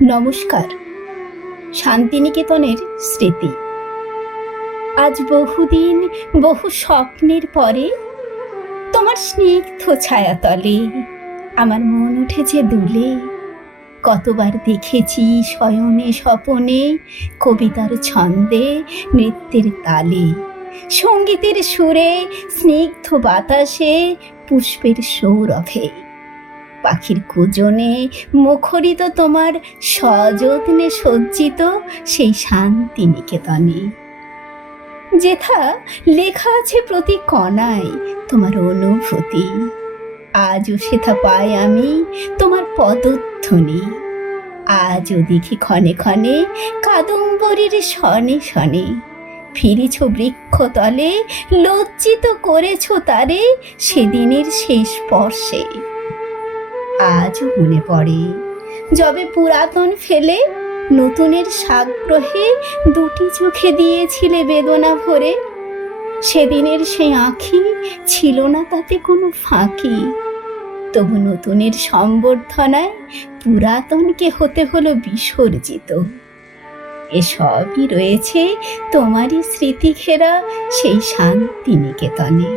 নমস্কার। শান্তিনিকেতনের স্মৃতি। আজ বহুদিন বহু স্বপ্নের পরে তোমার স্নিগ্ধ ছায়াতলে আমার মন উঠেছে দুলে। কতবার দেখেছি শয়নে স্বপনে, কবিতার ছন্দে, নৃত্যের তালে, সঙ্গীতের সুরে, স্নিগ্ধ বাতাসে, পুষ্পের সৌরভে, পাখির কুজনে মুখরিত তোমার সযত্নে সজ্জিত সেই শান্তিনিকেতনে, যেথা লেখা আছে প্রতি কণায় তোমার অনুভূতি। আজও সেথা পাই আমি তোমার পদধ্বনি। আজও দেখি ক্ষণে ক্ষণে কাদম্বরীর শনে শনে, ফিরিছ বৃক্ষতলে, লজ্জিত করেছ তারে সেদিনের শেষ স্পর্শে। আজও মনে পড়ে যবে পুরাতন ফেলে নতুনের সাগ্রহে দুটি চোখে দিয়েছিলে বেদনা ভরে। সেদিনের সেই আঁখি ছিল না তাতে কোনো ফাঁকি, তবু নতুনের সম্বর্ধনায় পুরাতনকে হতে হলো বিসর্জিত। এসবই রয়েছে তোমারই স্মৃতি ঘেরা সেই শান্তিনিকেতনে।